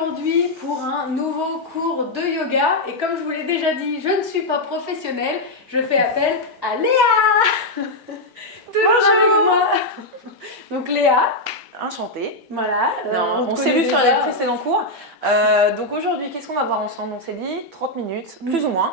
aujourd'hui pour un nouveau cours de yoga et comme je vous l'ai déjà dit, je ne suis pas professionnelle, je fais appel à Léa. Toujours avec moi. Donc Léa. Enchantée. Voilà. On s'est vu sur les précédents cours. Donc aujourd'hui, qu'est-ce qu'on va voir ensemble? On s'est dit 30 minutes, plus ou moins,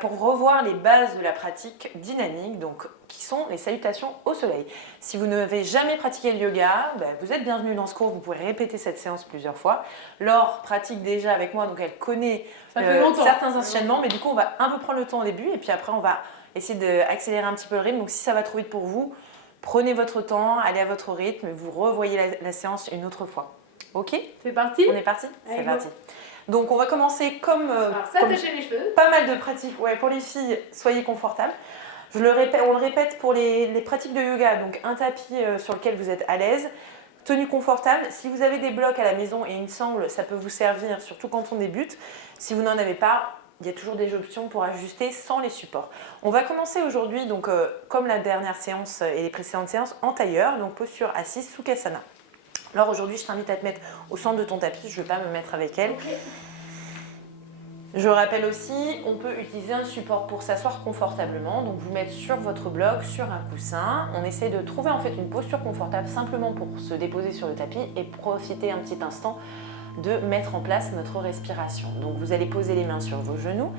pour revoir les bases de la pratique dynamique, donc qui sont les salutations au soleil. Si vous n'avez jamais pratiqué le yoga, vous êtes bienvenue dans ce cours, vous pourrez répéter cette séance plusieurs fois. Laure pratique déjà avec moi, donc elle connaît certains enchaînements, mais du coup on va un peu prendre le temps au début et puis après on va essayer d'accélérer un petit peu le rythme. Donc si ça va trop vite pour vous, prenez votre temps, allez à votre rythme, vous revoyez la séance une autre fois. Ok? C'est parti? On est parti? C'est parti. Donc on va commencer comme s'attacher les cheveux. Pas mal de pratiques. Ouais, pour les filles, soyez confortables. On le répète pour les pratiques de yoga. Donc un tapis sur lequel vous êtes à l'aise, tenue confortable. Si vous avez des blocs à la maison et une sangle, ça peut vous servir, surtout quand on débute. Si vous n'en avez pas, il y a toujours des options pour ajuster sans les supports. On va commencer aujourd'hui, donc comme la dernière séance et les précédentes séances, en tailleur, donc posture assise, Sukhasana. Alors aujourd'hui, je t'invite à te mettre au centre de ton tapis, je ne vais pas me mettre avec elle. Okay. Je rappelle aussi, on peut utiliser un support pour s'asseoir confortablement, donc vous mettre sur votre bloc, sur un coussin. On essaie de trouver en fait une posture confortable simplement pour se déposer sur le tapis et profiter un petit instant de mettre en place notre respiration. Donc vous allez poser les mains sur vos genoux.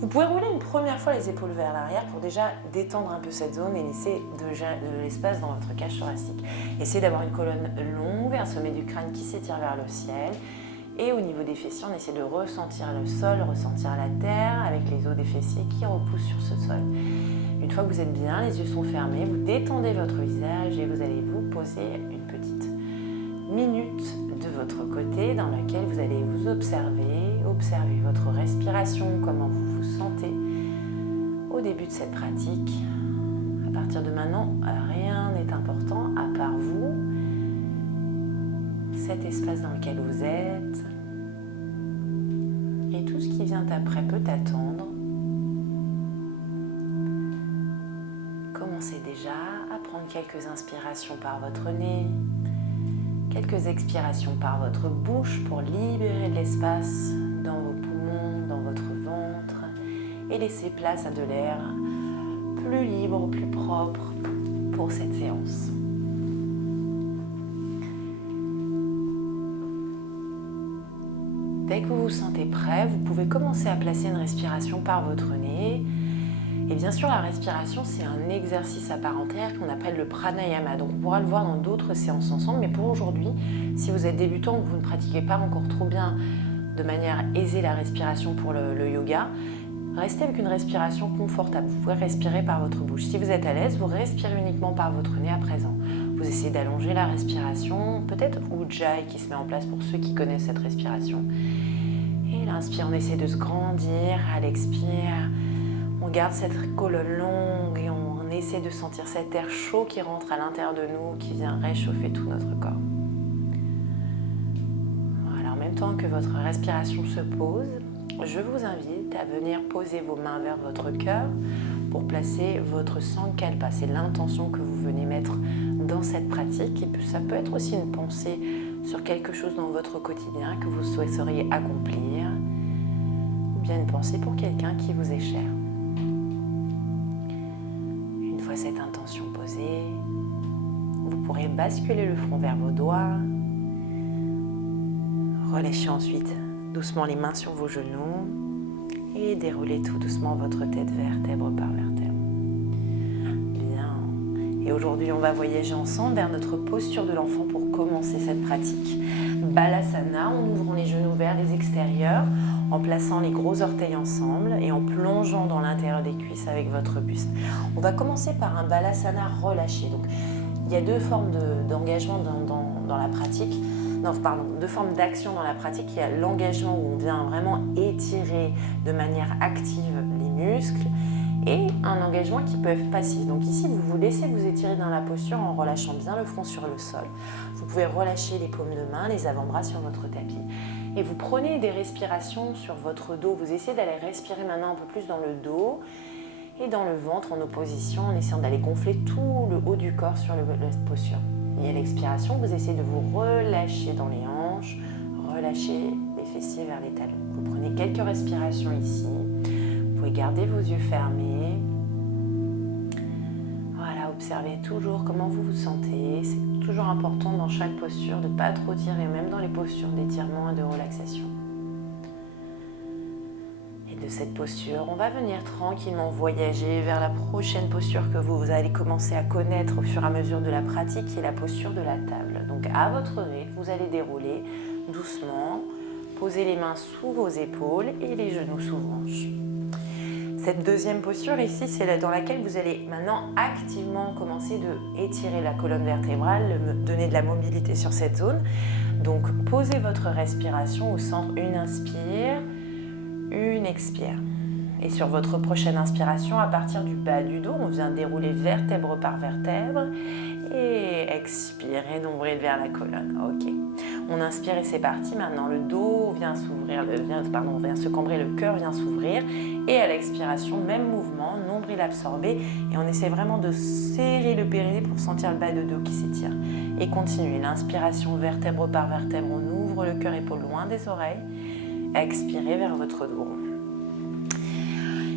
Vous pouvez rouler une première fois les épaules vers l'arrière pour déjà détendre un peu cette zone et laisser de l'espace dans votre cage thoracique. Essayez d'avoir une colonne longue, un sommet du crâne qui s'étire vers le ciel. Et au niveau des fessiers, on essaie de ressentir le sol, ressentir la terre avec les os des fessiers qui repoussent sur ce sol. Une fois que vous êtes bien, les yeux sont fermés, vous détendez votre visage et vous allez vous poser une petite minute de votre côté dans laquelle vous allez vous observer votre respiration, comment vous vous sentez au début de cette pratique. À partir de maintenant, rien n'est important à part vous, cet espace dans lequel vous êtes et tout ce qui vient après peut attendre. Commencez déjà à prendre quelques inspirations par votre nez, quelques expirations par votre bouche pour libérer de l'espace dans vos poumons, dans votre ventre et laisser place à de l'air plus libre, plus propre pour cette séance. Dès que vous vous sentez prêt, vous pouvez commencer à placer une respiration par votre nez. Et bien sûr, la respiration, c'est un exercice à part entière qu'on appelle le pranayama. Donc, on pourra le voir dans d'autres séances ensemble. Mais pour aujourd'hui, si vous êtes débutant ou que vous ne pratiquez pas encore trop bien de manière aisée la respiration pour le yoga, restez avec une respiration confortable. Vous pouvez respirer par votre bouche. Si vous êtes à l'aise, vous respirez uniquement par votre nez à présent. Vous essayez d'allonger la respiration, peut-être Ujjayi qui se met en place pour ceux qui connaissent cette respiration. Et l'inspire, on essaie de se grandir. À l'expire, on garde cette colonne longue et on essaie de sentir cet air chaud qui rentre à l'intérieur de nous, qui vient réchauffer tout notre corps. Voilà, en même temps que votre respiration se pose, je vous invite à venir poser vos mains vers votre cœur pour placer votre sankalpa. C'est l'intention que vous venez mettre dans cette pratique. Et ça peut être aussi une pensée sur quelque chose dans votre quotidien que vous souhaiteriez accomplir, ou bien une pensée pour quelqu'un qui vous est cher. Une fois cette intention posée, vous pourrez basculer le front vers vos doigts. Relâchez ensuite doucement les mains sur vos genoux et déroulez tout doucement votre tête vertèbre par vertèbre. Bien. Et aujourd'hui, on va voyager ensemble vers notre posture de l'enfant pour commencer cette pratique. Balasana, en ouvrant les genoux vers les extérieurs, en plaçant les gros orteils ensemble et en plongeant dans l'intérieur des cuisses avec votre buste. On va commencer par un Balasana relâché. Donc, il y a deux formes d'engagement dans la pratique. Deux formes d'action dans la pratique. Il y a l'engagement où on vient vraiment étirer de manière active les muscles et un engagement qui peut être passif. Donc ici, vous vous laissez vous étirer dans la posture en relâchant bien le front sur le sol. Vous pouvez relâcher les paumes de main, les avant-bras sur votre tapis. Et vous prenez des respirations sur votre dos. Vous essayez d'aller respirer maintenant un peu plus dans le dos et dans le ventre en opposition, en essayant d'aller gonfler tout le haut du corps sur la posture. Et à l'expiration, vous essayez de vous relâcher dans les hanches, relâcher les fessiers vers les talons. Vous prenez quelques respirations ici. Vous pouvez garder vos yeux fermés. Voilà, observez toujours comment vous vous sentez. C'est toujours important dans chaque posture de ne pas trop tirer, même dans les postures d'étirement et de relaxation. Et de cette posture, on va venir tranquillement voyager vers la prochaine posture que vous allez commencer à connaître au fur et à mesure de la pratique, qui est la posture de la table. Donc à votre rythme, vous allez dérouler doucement, poser les mains sous vos épaules et les genoux sous vos hanches. Cette deuxième posture ici, c'est dans laquelle vous allez maintenant activement commencer de étirer la colonne vertébrale, donner de la mobilité sur cette zone. Donc posez votre respiration au centre, une inspire, une expire. Et sur votre prochaine inspiration, à partir du bas du dos, on vient dérouler vertèbre par vertèbre. Et expirez, nombril vers la colonne. Ok. On inspire et c'est parti. Maintenant, le dos vient s'ouvrir, vient se cambrer, le cœur vient s'ouvrir. Et à l'expiration, même mouvement, nombril absorbé. Et on essaie vraiment de serrer le périnée pour sentir le bas de dos qui s'étire. Et continuez. L'inspiration, vertèbre par vertèbre, on ouvre le cœur, épaule loin des oreilles. Expirez vers votre dos rond.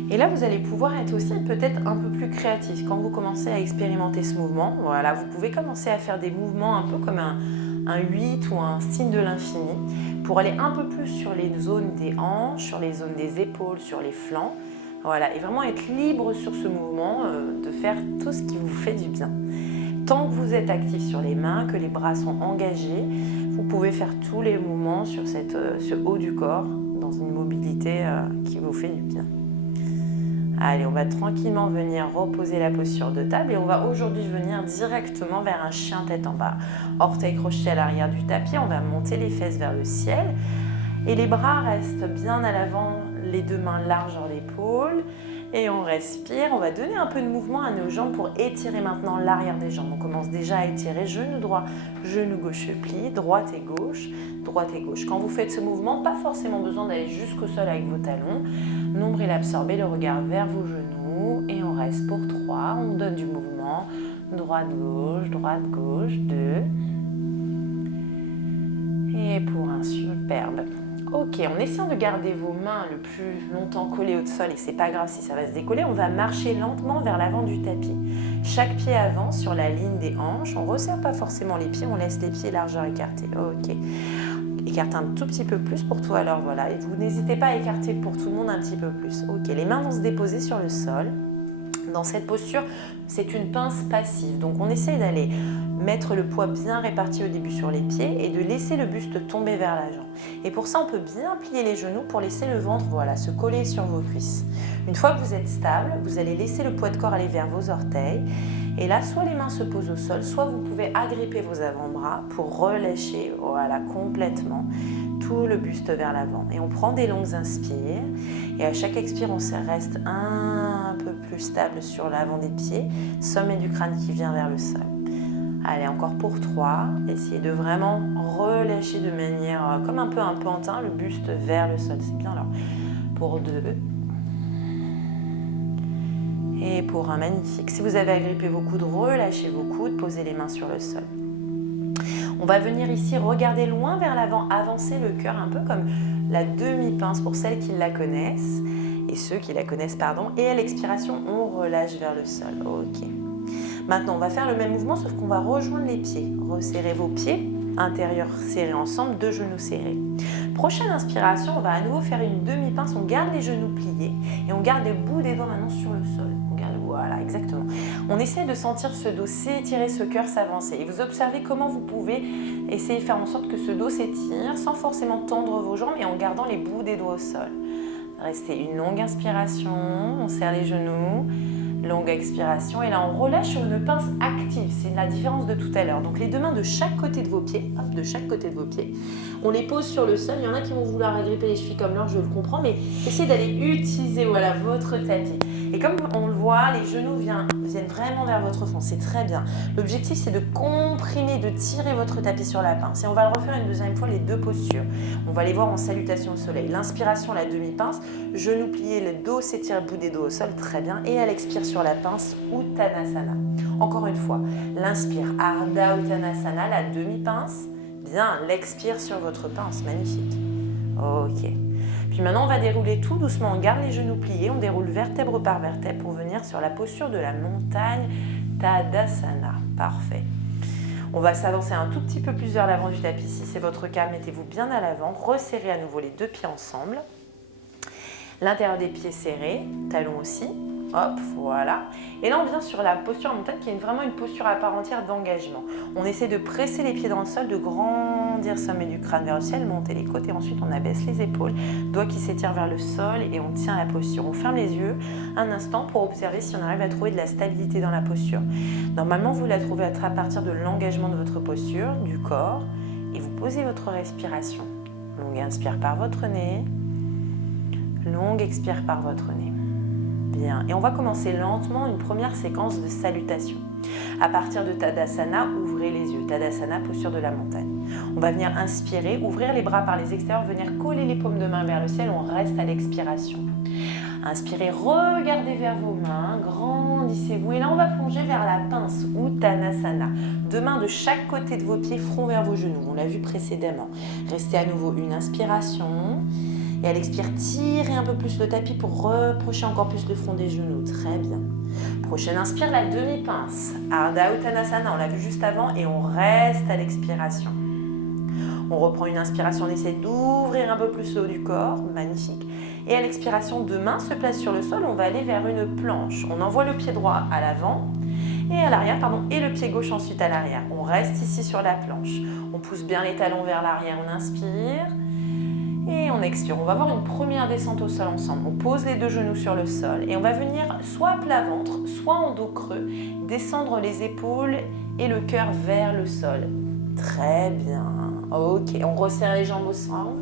Et là, vous allez pouvoir être aussi peut-être un peu plus créatif. Quand vous commencez à expérimenter ce mouvement, voilà, vous pouvez commencer à faire des mouvements un peu comme un 8 ou un signe de l'infini pour aller un peu plus sur les zones des hanches, sur les zones des épaules, sur les flancs. Voilà, et vraiment être libre sur ce mouvement, de faire tout ce qui vous fait du bien. Tant que vous êtes actif sur les mains, que les bras sont engagés, vous pouvez faire tous les mouvements sur ce haut du corps dans une mobilité qui vous fait du bien. Allez, on va tranquillement venir reposer la posture de table et on va aujourd'hui venir directement vers un chien tête en bas. Orteils crochetés à l'arrière du tapis, on va monter les fesses vers le ciel et les bras restent bien à l'avant, les deux mains largeur l'épaule et on respire. On va donner un peu de mouvement à nos jambes pour étirer maintenant l'arrière des jambes. On commence déjà à étirer genou droit, genou gauche plie, droite et gauche, droite et gauche. Quand vous faites ce mouvement, pas forcément besoin d'aller jusqu'au sol avec vos talons. Nombril absorbé, le regard vers vos genoux et on reste pour 3. On donne du mouvement, droite, gauche, 2. Et pour un superbe. Ok, en essayant de garder vos mains le plus longtemps collées au sol, et c'est pas grave si ça va se décoller, on va marcher lentement vers l'avant du tapis. Chaque pied avance sur la ligne des hanches, on ne resserre pas forcément les pieds, on laisse les pieds largeur écartés. Ok. Écarte un tout petit peu plus pour toi, alors voilà. Et vous n'hésitez pas à écarter pour tout le monde un petit peu plus. Ok, les mains vont se déposer sur le sol. Dans cette posture, c'est une pince passive. Donc on essaie d'aller mettre le poids bien réparti au début sur les pieds et de laisser le buste tomber vers l'avant. Et pour ça, on peut bien plier les genoux pour laisser le ventre, voilà, se coller sur vos cuisses. Une fois que vous êtes stable, vous allez laisser le poids de corps aller vers vos orteils. Et là, soit les mains se posent au sol, soit vous pouvez agripper vos avant-bras pour relâcher, voilà, complètement tout le buste vers l'avant. Et on prend des longues inspires. Et à chaque expire, on se reste un peu plus stable sur l'avant des pieds, sommet du crâne qui vient vers le sol. Allez, encore pour 3. Essayez de vraiment relâcher de manière comme un peu un pantin, le buste vers le sol. C'est bien là. Pour 2. Et pour un magnifique. Si vous avez agrippé vos coudes, relâchez vos coudes, posez les mains sur le sol. On va venir ici regarder loin vers l'avant, avancer le cœur un peu comme la demi-pince pour celles qui la connaissent et ceux qui la connaissent, pardon. Et à l'expiration, on relâche vers le sol. Ok. Maintenant, on va faire le même mouvement, sauf qu'on va rejoindre les pieds. Resserrez vos pieds, intérieurs serrés ensemble, deux genoux serrés. Prochaine inspiration, on va à nouveau faire une demi-pince. On garde les genoux pliés et on garde les bouts des doigts maintenant sur le sol. Voilà, exactement. On essaie de sentir ce dos s'étirer, ce cœur s'avancer. Et vous observez comment vous pouvez essayer de faire en sorte que ce dos s'étire sans forcément tendre vos jambes et en gardant les bouts des doigts au sol. Restez une longue inspiration, on serre les genoux, longue expiration et là on relâche sur une pince active. C'est la différence de tout à l'heure. Donc les deux mains de chaque côté de vos pieds, hop, de chaque côté de vos pieds. On les pose sur le sol. Il y en a qui vont vouloir agripper les chevilles comme l'or, je le comprends, mais essayez d'aller utiliser voilà, votre tapis. Et comme on le voit, les genoux viennent vraiment vers votre fond, c'est très bien. L'objectif, c'est de comprimer, de tirer votre tapis sur la pince. Et on va le refaire une deuxième fois, les deux postures. On va les voir en salutation au soleil. L'inspiration, la demi-pince, genoux pliés, le dos s'étire, bout des dos au sol, très bien. Et à l'expire sur la pince, Uttanasana. Encore une fois, l'inspire, Ardha Uttanasana, la demi-pince. Bien, l'expire sur votre pince, magnifique. Ok. Puis maintenant, on va dérouler tout doucement. On garde les genoux pliés, on déroule vertèbre par vertèbre pour venir sur la posture de la montagne, Tadasana. Parfait. On va s'avancer un tout petit peu plus vers l'avant du tapis. Si c'est votre cas, mettez-vous bien à l'avant. Resserrez à nouveau les deux pieds ensemble. L'intérieur des pieds serrés, talons aussi. Hop, voilà. Et là, on vient sur la posture en montagne qui est vraiment une posture à part entière d'engagement. On essaie de presser les pieds dans le sol, de grandir le sommet du crâne vers le ciel, monter les côtes et ensuite on abaisse les épaules, doigts qui s'étirent vers le sol et on tient la posture. On ferme les yeux un instant pour observer si on arrive à trouver de la stabilité dans la posture. Normalement, vous la trouvez à partir de l'engagement de votre posture, du corps, et vous posez votre respiration. Longue inspire par votre nez, longue expire par votre nez. Bien. Et on va commencer lentement une première séquence de salutation. À partir de Tadasana, ouvrez les yeux. Tadasana, posture de la montagne. On va venir inspirer, ouvrir les bras par les extérieurs, venir coller les paumes de main vers le ciel. On reste à l'expiration. Inspirez, regardez vers vos mains, grandissez-vous. Et là, on va plonger vers la pince, Uttanasana. Deux mains de chaque côté de vos pieds, front vers vos genoux. On l'a vu précédemment. Restez à nouveau une inspiration. Et à l'expire, tirez un peu plus le tapis pour reprocher encore plus le front des genoux. Très bien. Prochaine inspire, la demi-pince. Ardha Uttanasana, on l'a vu juste avant. Et on reste à l'expiration. On reprend une inspiration, on essaie d'ouvrir un peu plus le haut du corps. Magnifique. Et à l'expiration, deux mains se placent sur le sol. On va aller vers une planche. On envoie le pied droit à l'avant et à l'arrière, et le pied gauche ensuite à l'arrière. On reste ici sur la planche. On pousse bien les talons vers l'arrière. On inspire. Et on expire. On va avoir une première descente au sol ensemble. On pose les deux genoux sur le sol et on va venir soit à plat ventre, soit en dos creux, descendre les épaules et le cœur vers le sol. Très bien. Ok, on resserre les jambes au centre.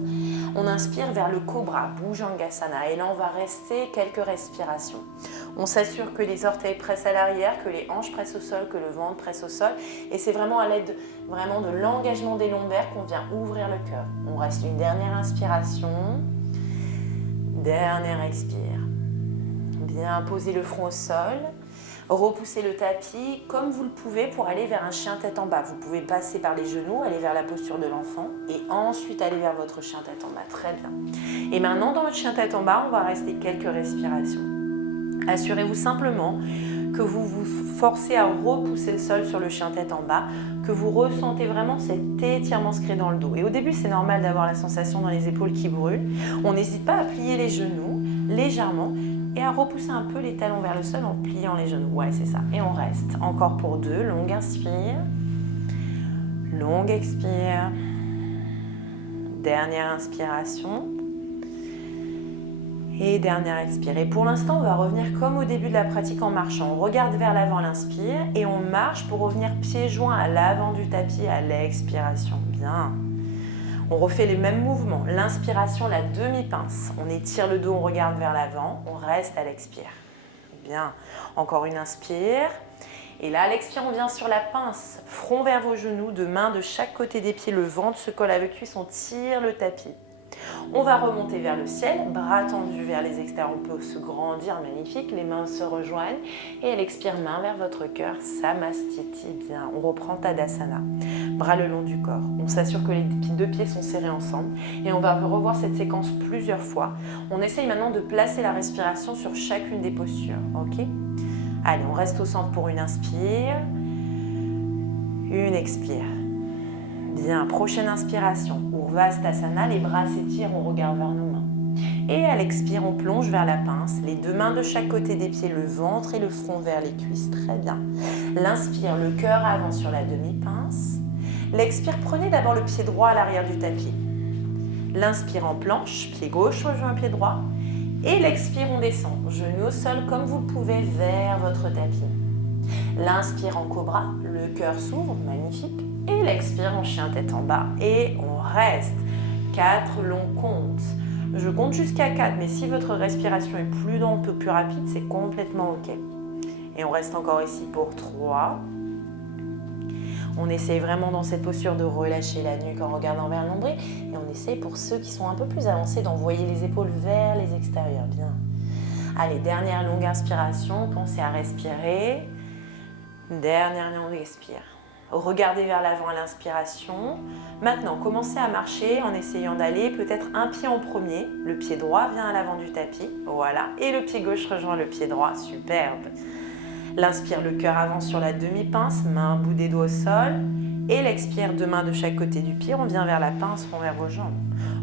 On inspire vers le cobra, Bhujangasana. Et là, on va rester quelques respirations. On s'assure que les orteils pressent à l'arrière, que les hanches pressent au sol, que le ventre presse au sol. Et c'est vraiment à l'aide vraiment de l'engagement des lombaires qu'on vient ouvrir le cœur. On reste une dernière inspiration. Dernière expire. Bien poser le front au sol. Repoussez le tapis comme vous le pouvez pour aller vers un chien tête en bas. Vous pouvez passer par les genoux, aller vers la posture de l'enfant et ensuite aller vers votre chien tête en bas. Très bien. Et maintenant, dans votre chien tête en bas, on va rester quelques respirations. Assurez-vous simplement que vous vous forcez à repousser le sol sur le chien tête en bas, que vous ressentez vraiment cet étirement secret dans le dos. Et au début, c'est normal d'avoir la sensation dans les épaules qui brûlent. On n'hésite pas à plier les genoux légèrement et à repousser un peu les talons vers le sol en pliant les genoux. Ouais, c'est ça. Et on reste. Encore pour deux. Longue inspire. Longue expire. Dernière inspiration. Et dernière expire. Et pour l'instant, on va revenir comme au début de la pratique en marchant. On regarde vers l'avant, l'inspire. Et on marche pour revenir pieds joints à l'avant du tapis à l'expiration. Bien. On refait les mêmes mouvements. L'inspiration, la demi-pince. On étire le dos, on regarde vers l'avant. On reste à l'expire. Bien. Encore une inspire. Et là, à l'expire, on vient sur la pince. Front vers vos genoux, deux mains de chaque côté des pieds. Le ventre se colle avec cuisse, on tire le tapis. On va remonter vers le ciel, bras tendus vers les extérieurs, on peut se grandir, magnifique, les mains se rejoignent et elle expire main vers votre cœur, Samastiti, bien, on reprend Tadasana, bras le long du corps, on s'assure que les deux pieds sont serrés ensemble et on va revoir cette séquence plusieurs fois. On essaye maintenant de placer la respiration sur chacune des postures, ok? Allez, on reste au centre pour une inspire, une expire. Bien, prochaine inspiration, Urdhvastasana, les bras s'étirent, on regarde vers nos mains. Et à l'expire, on plonge vers la pince, les deux mains de chaque côté des pieds, le ventre et le front vers les cuisses, très bien. L'inspire, le cœur avant sur la demi-pince. L'expire, prenez d'abord le pied droit à l'arrière du tapis. L'inspire en planche, pied gauche rejoint pied droit. Et l'expire, on descend, genoux au sol comme vous le pouvez vers votre tapis. L'inspire en cobra, le cœur s'ouvre, magnifique. Et l'expire en chien tête en bas. Et on reste. 4 longs comptes. Je compte jusqu'à 4, mais si votre respiration est plus lente ou plus rapide, c'est complètement ok. Et on reste encore ici pour 3. On essaye vraiment dans cette posture de relâcher la nuque en regardant vers le nombril. Et on essaye pour ceux qui sont un peu plus avancés d'envoyer les épaules vers les extérieurs. Bien. Allez, dernière longue inspiration. Pensez à respirer. Dernière longue expire. Regardez vers l'avant à l'inspiration. Maintenant, commencez à marcher en essayant d'aller peut-être un pied en premier. Le pied droit vient à l'avant du tapis. Voilà. Et le pied gauche rejoint le pied droit. Superbe. L'inspire, le cœur avance sur la demi-pince, main, bout des doigts au sol. Et l'expire, deux mains de chaque côté du pied. On vient vers la pince, rond vers vos jambes.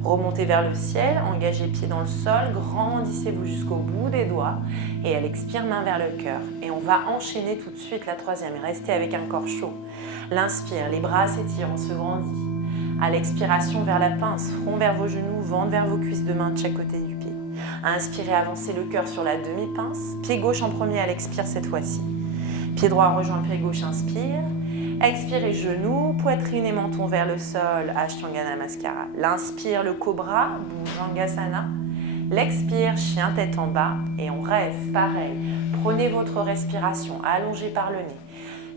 Remontez vers le ciel, engagez pied dans le sol, grandissez-vous jusqu'au bout des doigts. Et à l'expire, main vers le cœur. Et on va enchaîner tout de suite la troisième. Restez avec un corps chaud. L'inspire, les bras s'étirent, on se grandit. À l'expiration, vers la pince, front vers vos genoux, ventre vers vos cuisses, deux mains de chaque côté du pied. Inspirez, avancez le cœur sur la demi-pince. Pied gauche en premier à l'expire cette fois-ci. Pied droit rejoint le pied gauche, inspire. Expirez, genoux, poitrine et menton vers le sol, Ashtanga Namaskara. L'inspire, le cobra, Bhujangasana. L'expire, chien tête en bas. Et on reste, pareil. Prenez votre respiration, allongée par le nez.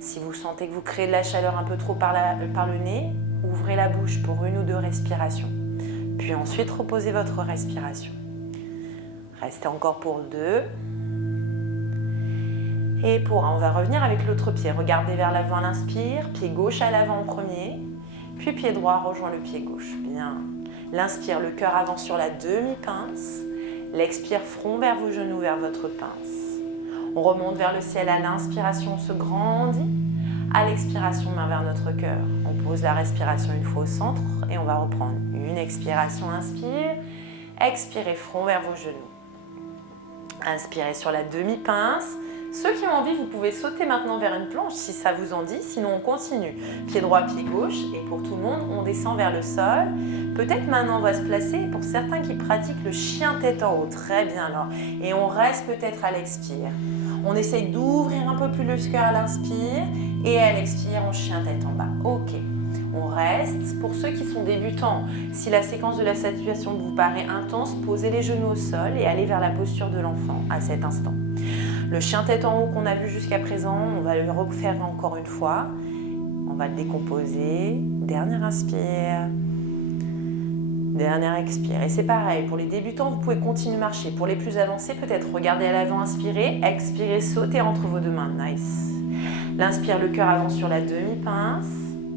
Si vous sentez que vous créez de la chaleur un peu trop par le nez, ouvrez la bouche pour une ou deux respirations. Puis ensuite, reposez votre respiration. Restez encore pour 2. Et pour 1, on va revenir avec l'autre pied. Regardez vers l'avant, l'inspire. Pied gauche à l'avant en premier. Puis pied droit rejoint le pied gauche. Bien. L'inspire, le cœur avance sur la demi-pince. L'expire, front vers vos genoux, vers votre pince. On remonte vers le ciel à l'inspiration, on se grandit. À l'expiration, main vers notre cœur. On pose la respiration une fois au centre et on va reprendre une expiration. Inspire. Expirez, front vers vos genoux. Inspirez sur la demi-pince. Ceux qui ont envie, vous pouvez sauter maintenant vers une planche si ça vous en dit. Sinon, on continue. Pied droit, pied gauche. Et pour tout le monde, on descend vers le sol. Peut-être maintenant, on va se placer. Pour certains qui pratiquent le chien tête en haut. Très bien alors. Et on reste peut-être à l'expire. On essaye d'ouvrir un peu plus le cœur à l'inspire. Et à l'expire, on chien tête en bas. Ok. On reste. Pour ceux qui sont débutants, si la séquence de la salutation vous paraît intense, posez les genoux au sol et allez vers la posture de l'enfant à cet instant. Le chien tête en haut qu'on a vu jusqu'à présent, on va le refaire encore une fois. On va le décomposer. Dernière inspire. Dernière expire. Et c'est pareil, pour les débutants, vous pouvez continuer à marcher. Pour les plus avancés, peut-être regardez à l'avant, inspirez. Expirez, sautez entre vos deux mains. Nice. L'inspire, le cœur avance sur la demi-pince.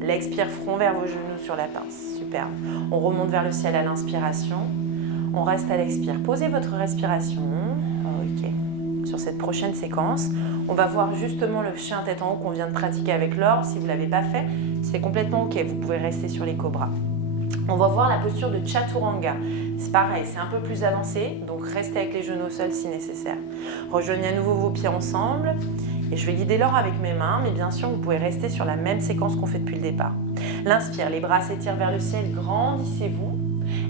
L'expire, front vers vos genoux sur la pince. Superbe. On remonte vers le ciel à l'inspiration. On reste à l'expire. Posez votre respiration. Ok. Sur cette prochaine séquence, on va voir justement le chien tête en haut qu'on vient de pratiquer avec Laure. Si vous ne l'avez pas fait, c'est complètement ok. Vous pouvez rester sur les cobras. On va voir la posture de Chaturanga. C'est pareil, c'est un peu plus avancé, donc restez avec les genoux au sol si nécessaire. Rejoignez à nouveau vos pieds ensemble. Et je vais guider Laure avec mes mains, mais bien sûr, vous pouvez rester sur la même séquence qu'on fait depuis le départ. L'inspire, les bras s'étirent vers le ciel, grandissez-vous.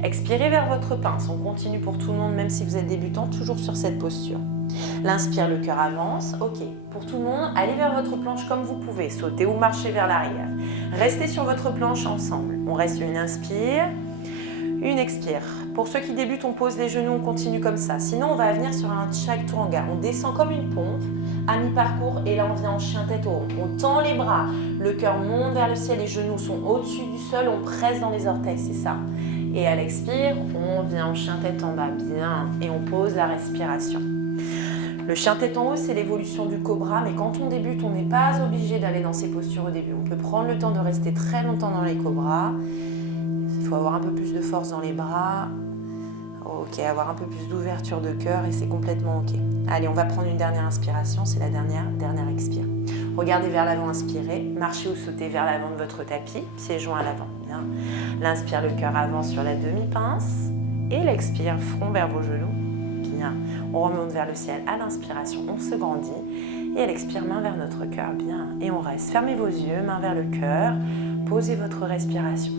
Expirez vers votre pince. On continue pour tout le monde, même si vous êtes débutant, toujours sur cette posture. L'inspire, le cœur avance. Ok, pour tout le monde, allez vers votre planche comme vous pouvez. Sautez ou marchez vers l'arrière. Restez sur votre planche ensemble. On reste une inspire, une expire. Pour ceux qui débutent, on pose les genoux, on continue comme ça. Sinon, on va venir sur un Chaturanga. On descend comme une pompe à mi-parcours et là, on vient en chien tête au haut. On tend les bras, le cœur monte vers le ciel, les genoux sont au-dessus du sol, on presse dans les orteils, c'est ça. Et à l'expire, on vient en chien tête en bas, bien, et on pose la respiration. Le chien tête en haut, c'est l'évolution du cobra, mais quand on débute, on n'est pas obligé d'aller dans ces postures au début. On peut prendre le temps de rester très longtemps dans les cobras. Il faut avoir un peu plus de force dans les bras. Ok, avoir un peu plus d'ouverture de cœur et c'est complètement ok. Allez, on va prendre une dernière inspiration, c'est la dernière expire. Regardez vers l'avant, inspirez. Marchez ou sautez vers l'avant de votre tapis, pieds joints à l'avant. Bien. L'inspire, le cœur avance sur la demi-pince. Et l'expire, front vers vos genoux. Bien. On remonte vers le ciel à l'inspiration, on se grandit. Et à l'expire, main vers notre cœur. Bien. Et on reste. Fermez vos yeux, main vers le cœur. Posez votre respiration.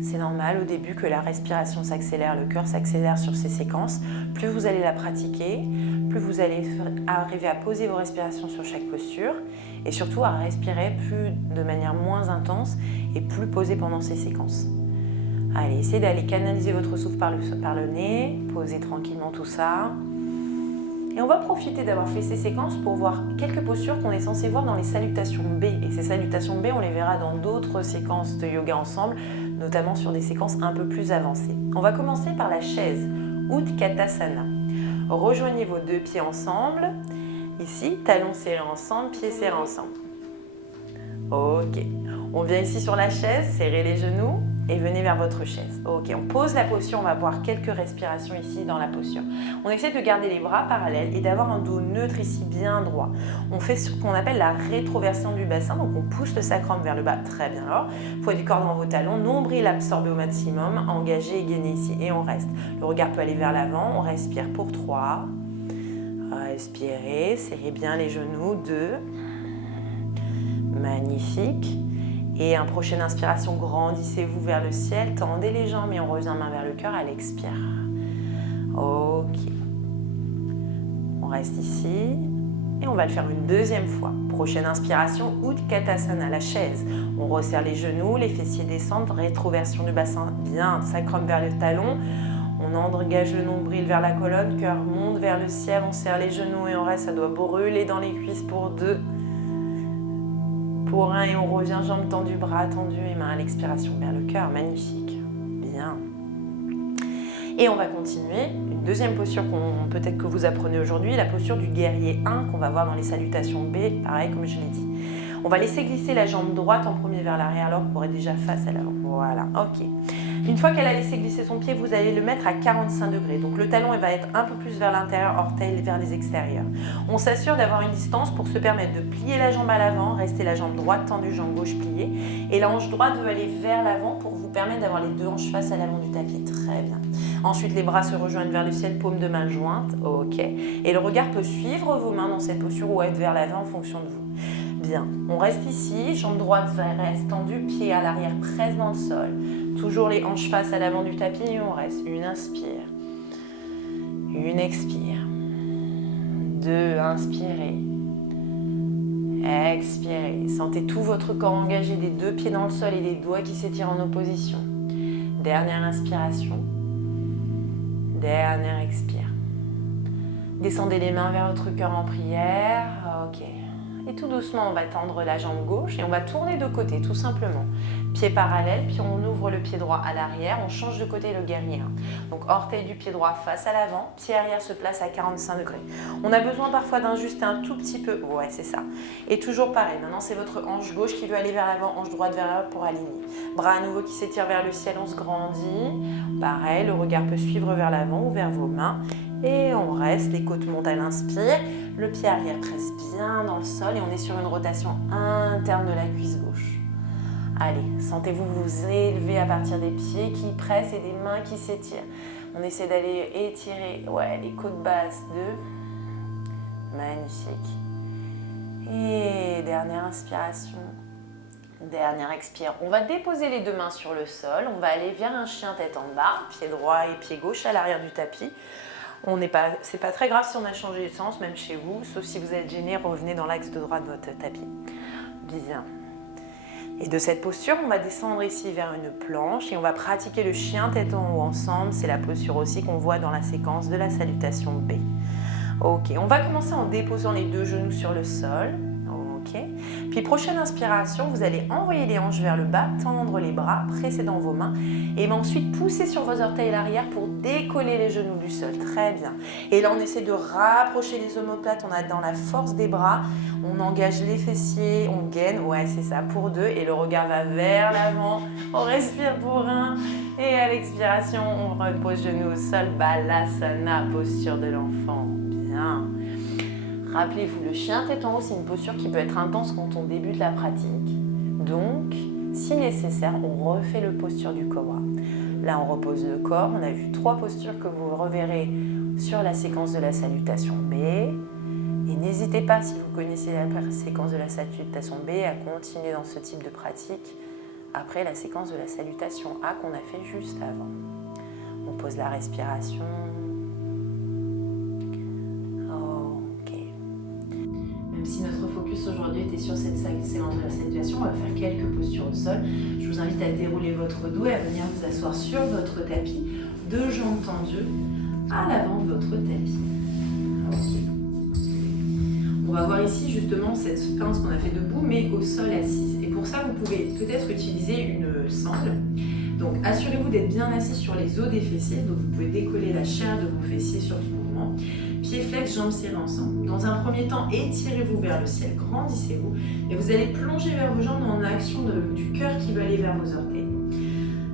C'est normal au début que la respiration s'accélère, le cœur s'accélère sur ces séquences. Plus vous allez la pratiquer, plus vous allez arriver à poser vos respirations sur chaque posture et surtout à respirer de manière moins intense et plus posée pendant ces séquences. Allez, essayez d'aller canaliser votre souffle par le nez, posez tranquillement tout ça. Et on va profiter d'avoir fait ces séquences pour voir quelques postures qu'on est censé voir dans les salutations B. Et ces salutations B, on les verra dans d'autres séquences de yoga ensemble, notamment sur des séquences un peu plus avancées. On va commencer par la chaise, Utkatasana. Rejoignez vos deux pieds ensemble. Ici, talons serrés ensemble, pieds serrés ensemble. Ok. On vient ici sur la chaise, serrez les genoux et venez vers votre chaise. Ok, on pose la posture, on va voir quelques respirations ici dans la posture. On essaie de garder les bras parallèles et d'avoir un dos neutre ici bien droit. On fait ce qu'on appelle la rétroversion du bassin, donc on pousse le sacrum vers le bas, très bien alors. Poids du corps dans vos talons, nombril absorbé au maximum, engagé et gainé ici et on reste. Le regard peut aller vers l'avant, on respire pour 3. Respirez, serrez bien les genoux, 2. Magnifique. Et en prochaine inspiration, grandissez-vous vers le ciel, tendez les jambes et on revient main vers le cœur à l'expire. Ok. On reste ici et on va le faire une deuxième fois. Prochaine inspiration, Utkatasana, la chaise. On resserre les genoux, les fessiers descendent, rétroversion du bassin, bien, sacrum vers le talon. On engage le nombril vers la colonne, cœur monte vers le ciel, on serre les genoux et on reste, ça doit brûler dans les cuisses pour 2. Pour 1 et on revient, jambes tendues, bras tendus et mains à l'expiration vers le cœur. Magnifique. Bien. Et on va continuer. Une deuxième posture peut-être que vous apprenez aujourd'hui, la posture du guerrier 1 qu'on va voir dans les salutations B, pareil comme je l'ai dit. On va laisser glisser la jambe droite en premier vers l'arrière, l'autre pour être déjà face à l'avant. Voilà, ok. Une fois qu'elle a laissé glisser son pied, vous allez le mettre à 45 degrés. Donc le talon il va être un peu plus vers l'intérieur, orteil vers les extérieurs. On s'assure d'avoir une distance pour se permettre de plier la jambe à l'avant, rester la jambe droite tendue, jambe gauche pliée. Et la hanche droite veut aller vers l'avant pour vous permettre d'avoir les deux hanches face à l'avant du tapis. Très bien. Ensuite, les bras se rejoignent vers le ciel, paume de main jointe. Ok. Et le regard peut suivre vos mains dans cette posture ou être vers l'avant en fonction de vous. Bien. On reste ici, jambe droite reste tendue, pied à l'arrière presse dans le sol. Toujours les hanches face à l'avant du tapis et on reste. Une inspire. Une expire. 2, inspirez. Expirez. Sentez tout votre corps engagé, des 2 pieds dans le sol et les doigts qui s'étirent en opposition. Dernière inspiration. Dernière expire. Descendez les mains vers votre cœur en prière. Ok. Et tout doucement, on va tendre la jambe gauche et on va tourner de côté, tout simplement. Pied parallèle, puis on ouvre le pied droit à l'arrière, on change de côté le guerrier. Donc orteil du pied droit face à l'avant, pied arrière se place à 45 degrés. On a besoin parfois d'injuster un tout petit peu, ouais c'est ça. Et toujours pareil, maintenant c'est votre hanche gauche qui veut aller vers l'avant, hanche droite vers l'avant pour aligner. Bras à nouveau qui s'étire vers le ciel, on se grandit. Pareil, le regard peut suivre vers l'avant ou vers vos mains. Et on reste, les côtes montent à l'inspire, le pied arrière presse bien dans le sol et on est sur une rotation interne de la cuisse gauche. Allez, sentez-vous vous élever à partir des pieds qui pressent et des mains qui s'étirent. On essaie d'aller étirer les côtes basses, 2. Magnifique. Et dernière inspiration. Dernière expire. On va déposer les 2 mains sur le sol. On va aller vers un chien tête en bas, pied droit et pied gauche à l'arrière du tapis. C'est pas très grave si on a changé de sens, même chez vous, sauf si vous êtes gêné, revenez dans l'axe de droite de votre tapis. Bien. Et de cette posture, on va descendre ici vers une planche et on va pratiquer le chien tête en haut ensemble. C'est la posture aussi qu'on voit dans la séquence de la salutation B. Ok, on va commencer en déposant les 2 genoux sur le sol. Ok. Puis prochaine inspiration, vous allez envoyer les hanches vers le bas, tendre les bras, presser dans vos mains et ensuite pousser sur vos orteils à l'arrière pour décoller les genoux du sol. Très bien. Et là, on essaie de rapprocher les omoplates. On a dans la force des bras. On engage les fessiers, on gaine. Ouais, c'est ça, pour 2. Et le regard va vers l'avant. On respire pour 1. Et à l'expiration, on repose genoux au sol. Balasana, posture de l'enfant. Bien. Rappelez-vous, le chien tête en haut, c'est une posture qui peut être intense quand on débute la pratique. Donc, si nécessaire, on refait le posture du cobra. Là, on repose le corps. On a vu 3 postures que vous reverrez sur la séquence de la salutation B. Et n'hésitez pas, si vous connaissez la séquence de la salutation B, à continuer dans ce type de pratique après la séquence de la salutation A qu'on a fait juste avant. On pose la respiration. Même si notre focus aujourd'hui était sur cette séquence de la salutation, on va faire quelques postures au sol. Je vous invite à dérouler votre dos et à venir vous asseoir sur votre tapis, 2 jambes tendues à l'avant de votre tapis. Okay. On va voir ici justement cette séquence qu'on a fait debout, mais au sol assise. Et pour ça, vous pouvez peut-être utiliser une sangle. Donc assurez-vous d'être bien assis sur les os des fessiers. Donc vous pouvez décoller la chair de vos fessiers sur ce mouvement. Pieds flex, jambes serrées ensemble. Dans un premier temps, étirez-vous vers le ciel, grandissez-vous. Et vous allez plonger vers vos jambes en action du cœur qui va aller vers vos orteils.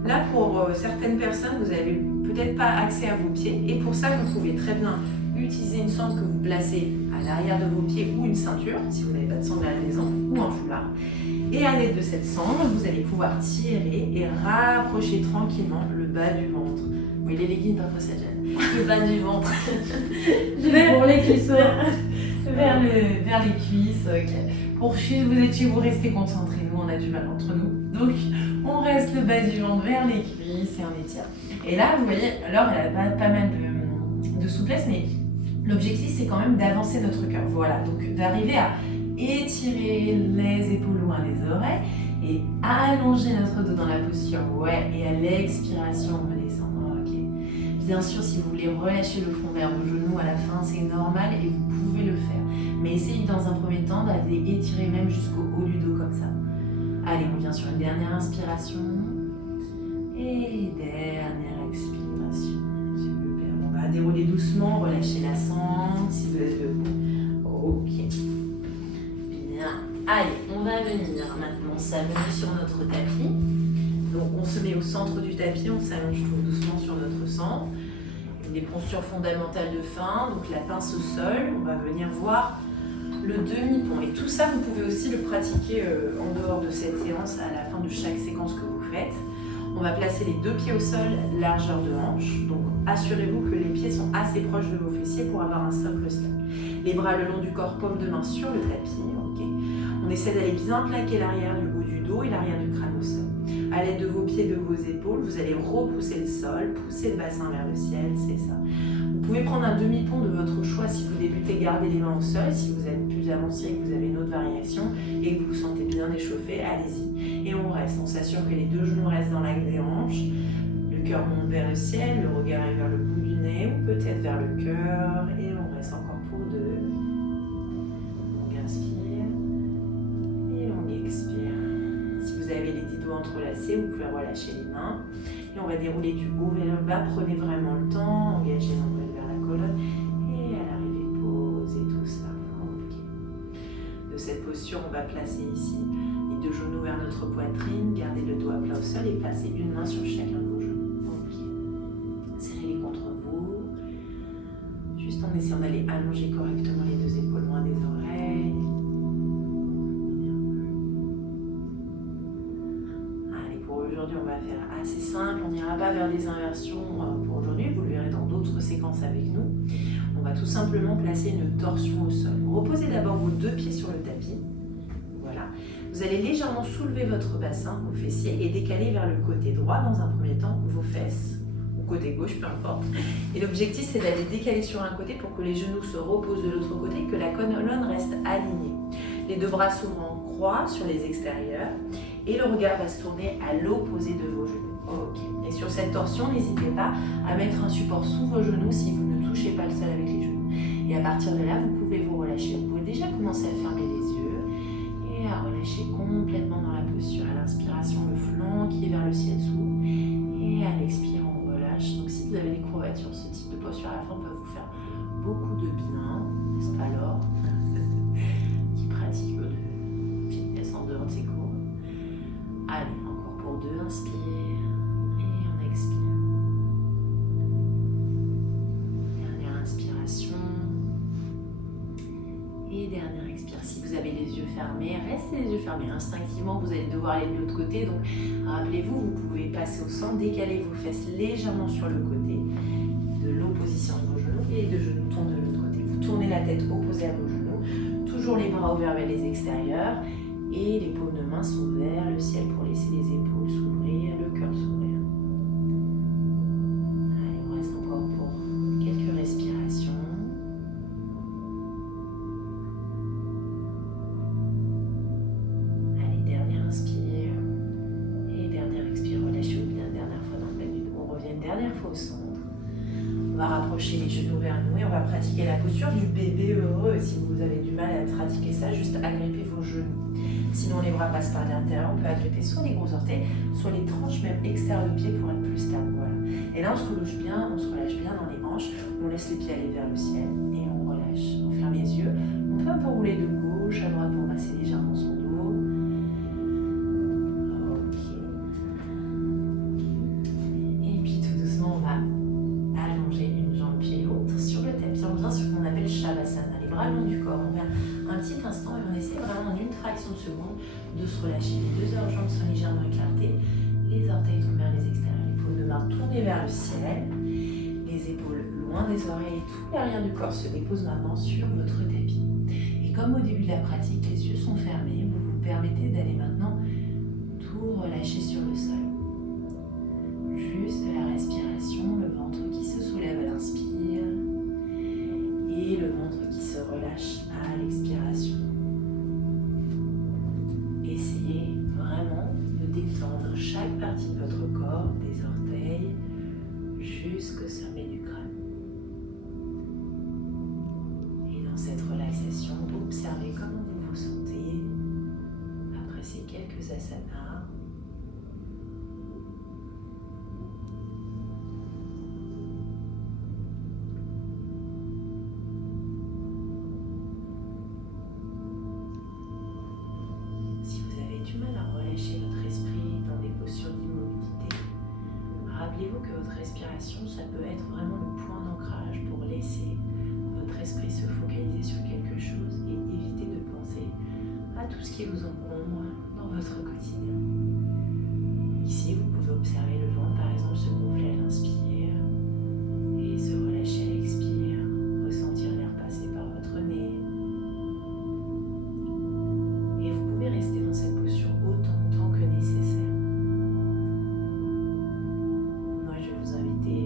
Là, pour certaines personnes, vous n'avez peut-être pas accès à vos pieds. Et pour ça, vous pouvez très bien utiliser une sangle que vous placez à l'arrière de vos pieds ou une ceinture, si vous n'avez pas de sangle à la maison, ou un foulard. Et à l'aide de cette sangle, vous allez pouvoir tirer et rapprocher tranquillement le bas du ventre. Oui, les leggings, parfois ça gêne. Le bas du ventre. Pour les cuissons. Vers les cuisses. Okay. Pour vous êtes chez vous, restez concentrés. Nous, on a du mal entre nous. Donc, on reste le bas du ventre vers les cuisses et on étire. Et là, vous voyez, alors elle a pas mal de souplesse, mais l'objectif, c'est quand même d'avancer notre cœur. Voilà, donc d'arriver à étirer les épaules loin des oreilles et allonger notre dos dans la posture. Ouais, et à l'expiration, on redescend. Ok. Bien sûr, si vous voulez relâcher le front vers vos genoux à la fin, c'est normal et vous pouvez le faire. Mais essayez dans un premier temps d'aller étirer même jusqu'au haut du dos comme ça. Allez, on vient sur une dernière inspiration. Et dernière expiration. On va dérouler doucement, relâcher la sangle si vous êtes debout. Ok. Bien. Allez, on va venir maintenant s'allonger sur notre tapis. Donc on se met au centre du tapis, on s'allonge tout doucement sur notre centre. Des postures fondamentales de fin, donc la pince au sol. On va venir voir le demi-pont. Et tout ça, vous pouvez aussi le pratiquer en dehors de cette séance à la fin de chaque séquence que vous faites. On va placer les 2 pieds au sol, largeur de hanche. Donc assurez-vous que les pieds sont assez proches de vos fessiers pour avoir un socle stable. Les bras le long du corps, paume de main sur le tapis. Okay. On essaie d'aller bien plaquer l'arrière du haut du dos et l'arrière du crâne au sol. À l'aide de vos pieds et de vos épaules, vous allez repousser le sol, pousser le bassin vers le ciel, c'est ça. Vous pouvez prendre un demi-pont de votre choix si vous débutez, gardez les mains au sol. Si vous êtes plus avancé et que vous avez une autre variation et que vous vous sentez bien échauffé, allez-y. Et on reste, on s'assure que les 2 genoux restent dans l'axe des hanches. Le cœur monte vers le ciel, le regard est vers le bout du nez ou peut-être vers le cœur. Et on reste encore pour 2. On inspire et on expire. Si vous avez les 10 doigts entrelacés, vous pouvez relâcher les mains. Et on va dérouler du haut vers le bas. Prenez vraiment le temps, engagez l'ombrelle vers la colonne. Et à l'arrivée, posez tout ça. Okay. De cette posture, on va placer ici les 2 genoux vers notre poitrine. Gardez le dos à plat au sol et placez une main sur chacun de vos genoux. Okay. Serrez-les contre vous. Juste en essayant d'aller allonger correctement les 2 épaules loin des oreilles. Aujourd'hui, on va faire assez simple, on n'ira pas vers des inversions pour aujourd'hui, vous le verrez dans d'autres séquences avec nous. On va tout simplement placer une torsion au sol. Reposez d'abord vos 2 pieds sur le tapis. Voilà. Vous allez légèrement soulever votre bassin, vos fessiers, et décaler vers le côté droit dans un premier temps vos fesses, ou côté gauche, peu importe. Et l'objectif, c'est d'aller décaler sur un côté pour que les genoux se reposent de l'autre côté et que la colonne reste alignée. Les 2 bras s'ouvrent en croix sur les extérieurs. Et le regard va se tourner à l'opposé de vos genoux. Okay. Et sur cette torsion, n'hésitez pas à mettre un support sous vos genoux si vous ne touchez pas le sol avec les genoux. Et à partir de là, vous pouvez vous relâcher. Vous pouvez déjà commencer à fermer les yeux et à relâcher complètement dans la posture. À l'inspiration, le flanc qui est vers le ciel s'ouvre. Et à l'expire, on relâche. Donc si vous avez des courbatures, ce type de posture à la fin peut vous faire beaucoup de bien. N'est-ce pas Laure qui pratique le fitness en dehors de ses cours. Allez, encore pour 2, inspire et on expire. Dernière inspiration et dernière expire. Si vous avez les yeux fermés, restez les yeux fermés. Instinctivement, vous allez devoir aller de l'autre côté. Donc, rappelez-vous, vous pouvez passer au centre, décaler vos fesses légèrement sur le côté de l'opposition de vos genoux et les 2 genoux tournent de l'autre côté. Vous tournez la tête opposée à vos genoux, toujours les bras ouverts vers les extérieurs. Et les paumes de main sont vers le ciel pour laisser les épaules s'ouvrir, le cœur s'ouvrir. Allez, on reste encore pour quelques respirations. Allez, dernière inspire. Et dernière expire, relâchez-vous bien, dernière fois dans le bas du dos. On revient une dernière fois au centre. On va rapprocher les genoux vers nous et on va pratiquer la posture du bébé heureux. Si vous avez du mal à pratiquer ça, juste agrippez vos genoux. Sinon, les bras passent par l'intérieur. On peut agripper soit les gros orteils, soit les tranches même extérieures de pied pour être plus stable. Voilà. Et là, on se relâche bien dans les hanches. On laisse les pieds aller vers le ciel et relâche. On ferme les yeux. On peut un peu rouler de gauche à droite pour masser légèrement son dos. Ok. Et puis tout doucement, on va allonger une jambe pied l'autre sur le tapis. On vient sur ce qu'on appelle Shavasana, les bras le long du corps. On vient un petit instant et on essaie vraiment en une fraction de seconde de se relâcher. Les deux jambes sont légèrement écartées, les orteils tombent vers les extérieurs, les paumes de main tournées vers le ciel, les épaules loin des oreilles et tout l'arrière du corps se dépose maintenant sur votre tapis. Et comme au début de la pratique, les yeux sont fermés, vous vous permettez d'aller maintenant tout relâcher sur le sol. Juste la respiration, le ventre qui se soulève à l'inspire et le ventre qui se relâche à l'expiration. Essayez vraiment de détendre chaque partie de votre corps, des orteils jusqu'au sommet du crâne. Et dans cette relaxation, observez comment vous vous sentez après ces quelques asanas. Si vous avez du mal à relâcher votre esprit dans des postures d'immobilité, rappelez-vous que votre respiration, ça peut être vraiment le point d'ancrage pour laisser votre esprit se focaliser sur quelque chose et éviter de penser à tout ce qui vous encombre dans votre quotidien. Ici, vous pouvez observer le ventre, par exemple, se gonfler à l'inspire et se relâcher à l'expire, ressentir l'air passer par votre nez. Et vous pouvez rester dans cette posture autant de temps que nécessaire. Moi, je vais vous inviter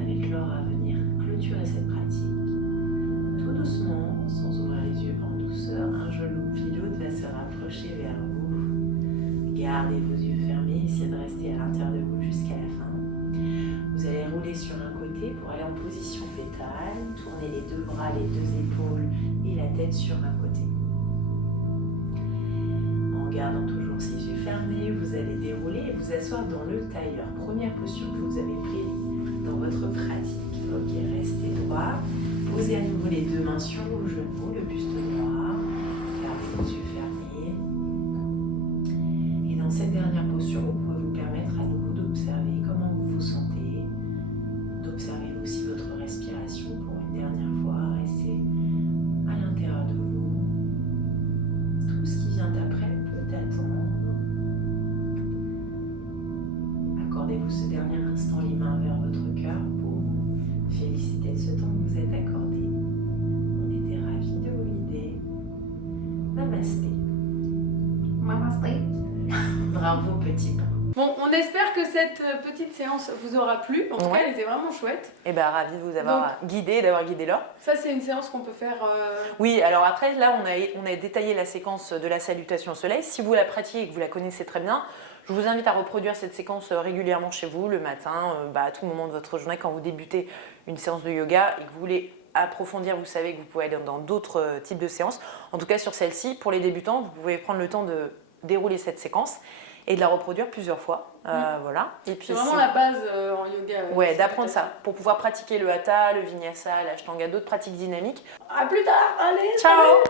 avec Laure à venir clôturer cette pratique. Tout doucement, sans ouvrir les yeux en douceur, un genou puis l'autre va se rapprocher vers vous. Gardez vos yeux fermés, essayez de rester à l'intérieur de vous jusqu'à la fin. Vous allez rouler sur un côté pour aller en position fétale, tourner les deux bras, les deux épaules et la tête sur un côté. En gardant toujours ses yeux fermés, vous allez dérouler et vous asseoir dans le tailleur. Première posture que vous avez prise dans votre pratique. Ok, restez droit. Posez à nouveau les deux mains sur vos genoux, le buste droit. Gardez vos yeux fermés. Et dans cette dernière posture, vous pouvez vous permettre à nouveau d'observer comment vous vous sentez, d'observer aussi votre respiration pour une dernière fois. Restez à l'intérieur de vous. Tout ce qui vient après peut attendre. Accordez-vous ce dernier instant les mains vers votre cœur pour vous féliciter de ce temps que vous êtes accordé. On était ravis de vous guider. Namasté. Namasté. Bravo petit pain. Bon, on espère que cette petite séance vous aura plu. En tout cas, elle était vraiment chouette. Et bien, ravi de vous avoir guidé, d'avoir guidé Laure. Ça, c'est une séance qu'on peut faire... Oui, alors après, là, on a détaillé la séquence de la salutation au soleil. Si vous la pratiquez et que vous la connaissez très bien, je vous invite à reproduire cette séquence régulièrement chez vous, le matin, à tout moment de votre journée, quand vous débutez une séance de yoga et que vous voulez approfondir, vous savez que vous pouvez aller dans d'autres types de séances. En tout cas, sur celle-ci, pour les débutants, vous pouvez prendre le temps de dérouler cette séquence et de la reproduire plusieurs fois. Voilà. Et puis c'est vraiment la base en yoga. Ouais, d'apprendre ça pour pouvoir pratiquer le hatha, le vinyasa, l'ashtanga, d'autres pratiques dynamiques. À plus tard, allez, ciao. salut.